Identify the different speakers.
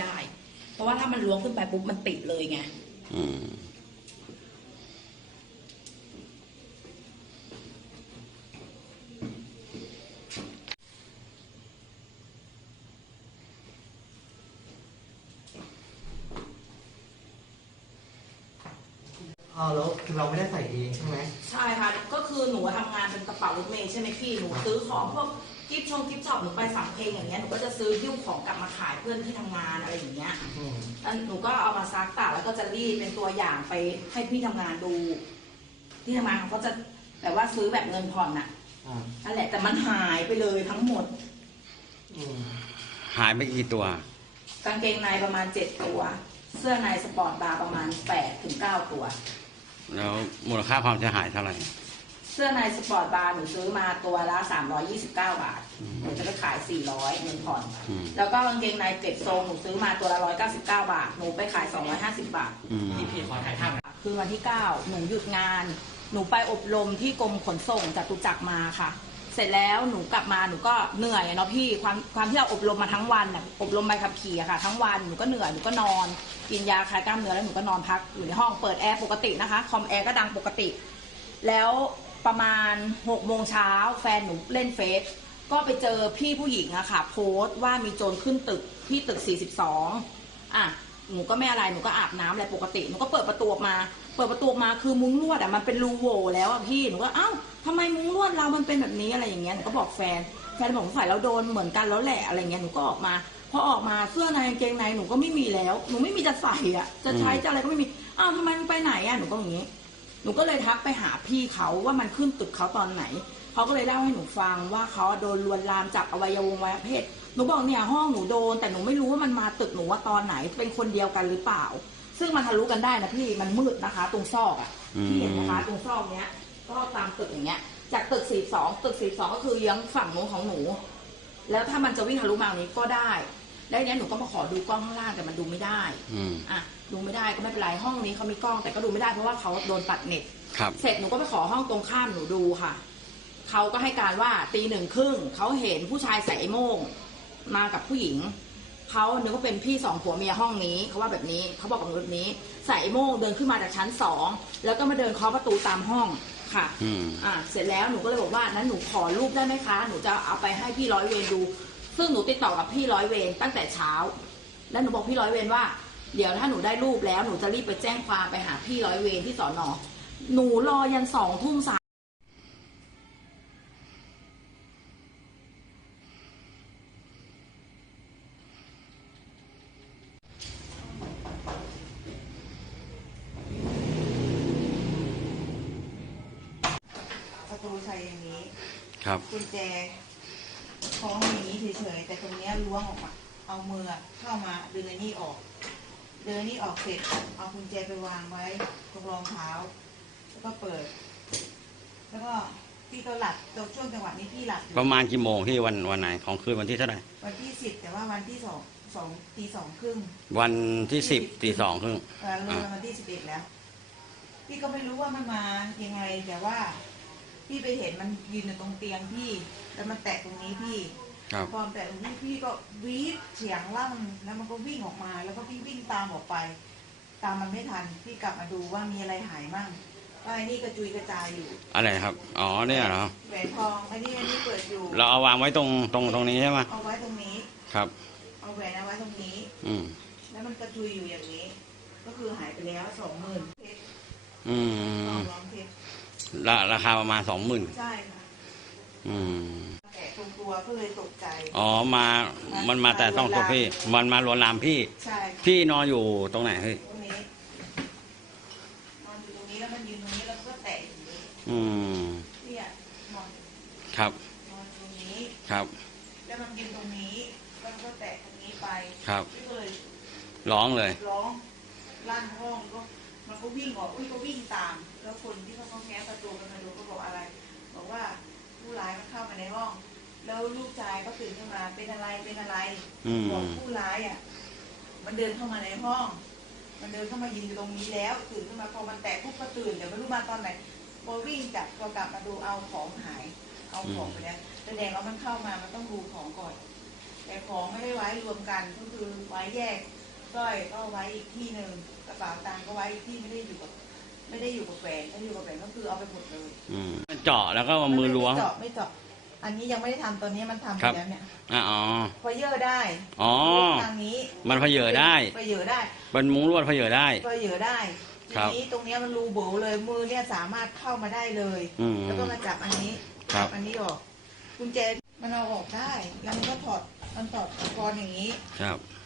Speaker 1: ได้ เพราะว่าถ้ามันล้วงขึ้นไปปุ๊บมันติดเลยไง
Speaker 2: อืม
Speaker 3: อ๋อแล้วคือเราไม่ได้ใส่เองใช่ไหม
Speaker 1: ใช่ค่ะ ก็คือหนูทำงานเป็นกระเป๋ารถเมย์ใช่ไหมพี่ หนูซื้อของพวก กิฟต์ชงกิฟต์ช็อปหนูไปสั่งเพลงอย่างเงี้ยหนูก็จะซื้อยิ้วของกลับมาขายเพื่อนที่ทำงานอะไรอย่างเงี้ย
Speaker 3: อืม
Speaker 1: แล้วหนูก็เอามาซักตากแล้วก็จะรีดเป็นตัวอย่างไปให้พี่ทำงานดู ที่ทำงานเขาก็จะแบบว่าซื้อแบบเงินผ่อนน่ะ
Speaker 3: อ่า
Speaker 1: นั่นแหละแต่มันหายไปเลยทั้งหมด
Speaker 3: อืม
Speaker 2: หายไปกี่ตัว
Speaker 1: กางเกงในประมาณเจ็ดตัว เสื้อในสปอร์ตบาร์ประมาณแปดถึงเก้าตัว
Speaker 2: แล้วมูลค่าความเสียหายเท่าไหร่
Speaker 1: เสื้อในสปอร์ตบาร์หนูซื้อมาตัวละ 329 บาทหนูจะไปขาย 400เงินผ่อน
Speaker 2: อืม
Speaker 1: แล้วก็กางเกงในเก็บทรงหนูซื้อมาตัวละ 199 บาท หนูไปขาย 250 บาท
Speaker 2: อืม
Speaker 3: พี่ขอถ่ายภาพ
Speaker 1: คือวันที่ 9 หนูหยุดงาน หนูไปอบรมที่กรมขนส่งจตุจักรมาค่ะ เสร็จแล้วหนูกลับมาหนูก็เหนื่อยอะเนาะพี่ความความที่เราอบรมมาทั้งวันน่ะอบรมใบขับขี่อะค่ะ ทั้งวันหนูก็เหนื่อยหนูก็นอน กินยาคลายกล้ามเนื้อแล้วหนูก็นอนพักอยู่ในห้องเปิดแอร์ปกตินะคะคอมแอร์ก็ดังปกติ แล้ว ประมาณ6โมงเช้าแฟนหนูเล่นเฟซก็ไปเจอพี่ผู้หญิงอะค่ะ โพสต์ว่ามีโจรขึ้นตึกที่ตึก 42 อะ หนูก็ไม่อะไร หนูก็อาบน้ำอะไรปกติ หนูก็เปิดประตูออกมา เปิดประตูออกมาคือมุ้งลวดอะมันเป็นรูโหว่แล้วอะพี่ หนูก็เอ้าทำไมมุ้งลวดเรามันเป็นแบบนี้อะไรอย่างเงี้ย หนูก็บอกแฟน แฟนบอกสงสัยเราโดนเหมือนกันแล้วแหละอะไรเงี้ย หนูก็ออกมา พอออกมาเสื้อในกางเกงในหนูก็ไม่มีแล้ว หนูไม่มีจะใส่อะจะใช้จะอะไรก็ไม่มี อ้าวทำไมมันไปไหนอะหนูก็อย่างงี้ หนูก็เลยทักไปหาพี่เขาว่ามันขึ้นตึกเขาตอนไหนเขาก็เลยเล่าให้หนูฟังว่าเขาโดนลวนลามจับอวัยวะเพศหนูบอกเนี่ยห้องหนูโดน แต่หนูไม่รู้ว่ามันมาตึกหนูว่าตอนไหนเป็นคนเดียวกันหรือเปล่า ซึ่งมันทะลุกันได้นะพี่มันมืดนะคะ ตรงซอกอะ
Speaker 2: อืม
Speaker 1: ที่เห็นนะคะ ตรงซอกเนี้ยก็ตามตึกอย่างเงี้ย จากตึกสี่สองตึกสี่สองก็คือเยื้องฝั่งโน้นของหนู แล้วถ้ามันจะวิ่งทะลุมาตรงนี้ก็ได้ แล้วทีเนี้ยหนูก็มาขอดูกล้องข้างล่างแต่มันดูไม่ได้
Speaker 2: อืม
Speaker 1: อะดูไม่ได้ก็ไม่เป็นไรห้องนี้เขามีกล้องแต่ก็ดูไม่ได้เพราะว่าเขาโดนตัดเน็ต
Speaker 2: ครับ
Speaker 1: เสร็จหนูก็ไปขอห้องตรงข้ามหนูดูค่ะ เขาก็ให้การว่าตีหนึ่งครึ่งเขาเห็นผู้ชายใส่ไอ้โม่งมากับผู้หญิง เขานึกว่าเป็นพี่สองผัวเมียห้องนี้เขาว่าแบบนี้เขาบอกกับหนูแบบนี้ ใส่ไอ้โม่งเดินขึ้นมาจากชั้นสองแล้วก็มาเดินเคาะประตูตามห้องค่ะ
Speaker 2: อืม
Speaker 1: อะเสร็จแล้วหนูก็เลยบอกว่านั้นหนูขอรูปได้ไหมคะ หนูจะเอาไปให้พี่ร้อยเวรดู ซึ่งหนูติดต่อกับพี่ร้อยเวรตั้งแต่เช้า แล้วหนูบอกพี่ร้อยเวรว่า เดี๋ยวถ้าหนูได้รูปแล้วหนูจะรีบไปแจ้งความไปหาพี่ร้อยเวรที่สอนอหนูรอยันสองทุ่มสาม
Speaker 4: ประตูใช้อย่างนี้
Speaker 2: ครับ
Speaker 4: กุญแจ คล้องอย่างนี้เฉยๆแต่ตรงเนี้ยล้วงออกมาเอามือเข้ามาดึงไอ้นี่ออกดึงไอ้นี่ออกเสร็จเอากุญแจไปวางไว้ตรงรองเท้า แล้วก็เปิด แล้วก็พี่ก็หลับตรงช่วงจังหวะนี้พี่หลับอยู่
Speaker 2: ประมาณกี่โมงที่วันวันไหนของคืนวันที่เท่าไหร่
Speaker 4: วันที่สิบแต่ว่าวันที่สองสองตีสองครึ่ง
Speaker 2: วันที่สิบตีสองครึ่ง
Speaker 4: เออเลยวันที่สิบเอ็ดแล้ว พี่ก็ไม่รู้ว่ามันมายังไงแต่ว่า พี่ไปเห็นมันยืนอยู่ตรงเตียงพี่แล้วมันแตะตรงนี้พี่
Speaker 2: ครับ
Speaker 4: พอแตะตรงนี้พี่ก็วีดเสียงลั่นแล้วมันก็วิ่งออกมา แล้วก็พี่วิ่งตามออกไป ตามมันไม่ทันพี่กลับมาดูว่ามีอะไรหายมั่งก็ไอ้นี่กระจุยกระจายอยู่
Speaker 2: อะไรครับ อ๋อเนี่ยเหรอ
Speaker 4: แหวนทองไอ้นี่ไอ้นี่เปิดอยู่
Speaker 2: เราเอาวางไว้ตรงตรงตรงนี้ใช่ไหม
Speaker 4: เอาไว้ตรงนี้
Speaker 2: ครับ
Speaker 4: เอาแหวนเอาไว้ตรงนี้
Speaker 2: อืม
Speaker 4: แล้วมันกระจุยอยู่อย่างนี้ ก็คือหายไปแล้วสองหมื่นเพชร
Speaker 2: อื
Speaker 4: สอ
Speaker 2: ม
Speaker 4: งร้อยเพชร
Speaker 2: ราราคาประมาณสองหมื่น
Speaker 4: ใช่ค่ะ
Speaker 2: อืม
Speaker 4: แตะตรงตัวก็เลยตกใจ
Speaker 2: อ๋อมามันมาแต่ต้องตัวพี่ มันมาลวนลามพี่
Speaker 4: ใช่
Speaker 2: พี่นอนอยู่ตรงไหนเฮ้ย
Speaker 4: ตรงนี้นอนอยู่ตรงนี้แล้วมันยืนตรงนี้แล้วมันก็แตะอย่างนี้
Speaker 2: อืม
Speaker 4: เนี่ยนอน
Speaker 2: ครับ
Speaker 4: นอนตรงนี้
Speaker 2: ครับ
Speaker 4: แล้วมันยืนตรงนี้แล้วมันก็แตะตรงนี้ไป
Speaker 2: ครับ
Speaker 4: พี่ก็เลย
Speaker 2: ร้องเลย
Speaker 4: ร้องลั่นห้องก็มันก็วิ่งออกอุ้ยก็วิ่งตาม แล้วลูกชายก็ตื่นขึ้นมาเป็นอะไรเป็นอะไร
Speaker 2: อืม
Speaker 4: บอกผู้ร้ายอะ มันเดินเข้ามาในห้อง มันเดินเข้ามายืนอยู่ตรงนี้แล้วตื่นขึ้นมาพอมันแตะปุ๊บก็ตื่นเดี๋ยวไม่รู้มาตอนไหนพอวิ่งจับพอกลับมาดูเอาของหาย เอาของไปแล้วแสดงว่ามันเข้ามามันต้องดูของก่อนแแต่ของไม่ได้ไว้รวมกันก็คือไว้แยกสร้อยก็ไว้อีกที่หนึ่งกระเป๋าตังค์ก็ไว้อีกที่ไม่ได้อยู่กับ ไม่ได้อยู่กับแฟนถ้าอยู่กับแฟนก็คือเอาไปหมดเลย
Speaker 2: อืมเจาะแล้วก็เอามือล้วง
Speaker 4: ไเจาะไม่เจาะ อันนี้ยังไม่ได้ทำตอนนี้มันทำไป
Speaker 2: ครับ
Speaker 4: แล้วเนี่ย
Speaker 2: อะอ๋อ
Speaker 4: พอเยอะได้
Speaker 2: อ๋อ
Speaker 4: ทางนี้
Speaker 2: มันเพเยอได้
Speaker 4: พอเยอะได้
Speaker 2: เป็นมุ้งลวดเพเยอได้
Speaker 4: พอเยอะได้
Speaker 2: ค
Speaker 4: ที
Speaker 2: รับ
Speaker 4: นี้ตรงเนี้ยมันรูโบเลยมือเนี่ยสามารถเข้ามาได้เลย
Speaker 2: อืม
Speaker 4: แล้วก็มาจับอันนี้
Speaker 2: ครับ
Speaker 4: จัอันนี้ออกกุญแจมันเอาออกได้แล้วมันก็ถอดมันถอดกรอนอย่างนี้
Speaker 2: ครับ
Speaker 4: ถ